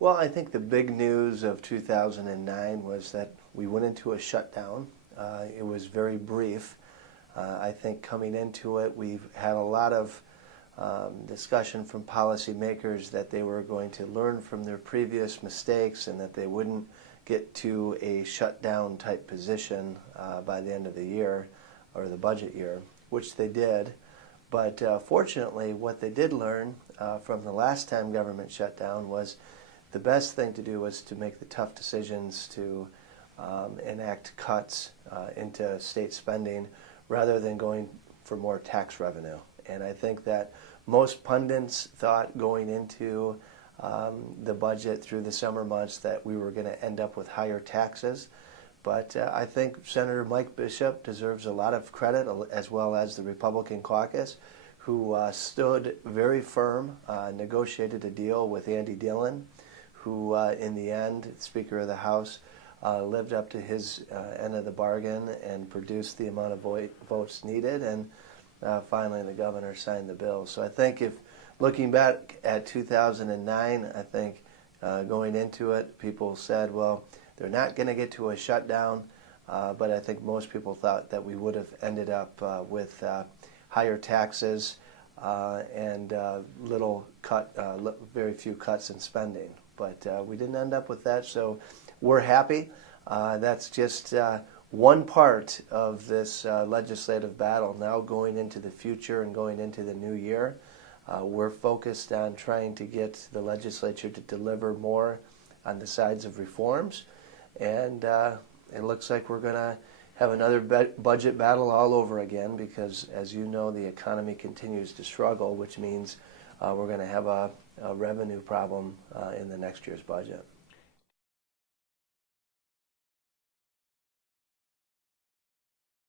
Well, I think the big news of 2009 was that we went into a shutdown. It was very brief. I think coming into it, we've had a lot of discussion from policymakers that they were going to learn from their previous mistakes and that they wouldn't get to a shutdown type position by the end of the year or the budget year, which they did. But fortunately, what they did learn from the last time government shut down was the best thing to do was to make the tough decisions to enact cuts into state spending rather than going for more tax revenue. And I think that most pundits thought going into the budget through the summer months that we were going to end up with higher taxes. But I think Senator Mike Bishop deserves a lot of credit, as well as the Republican caucus, who stood very firm, negotiated a deal with Andy Dillon, who in the end, Speaker of the House, lived up to his end of the bargain and produced the amount of votes needed, and finally the governor signed the bill. So I think if looking back at 2009, I think going into it, people said, well, they're not going to get to a shutdown, but I think most people thought that we would have ended up with higher taxes and very few cuts in spending. But we didn't end up with that, so we're happy. That's just one part of this legislative battle. Now going into the future and going into the new year, we're focused on trying to get the legislature to deliver more on the sides of reforms. And it looks like we're going to have another budget battle all over again because, as you know, the economy continues to struggle, which means we're going to have a revenue problem in the next year's budget.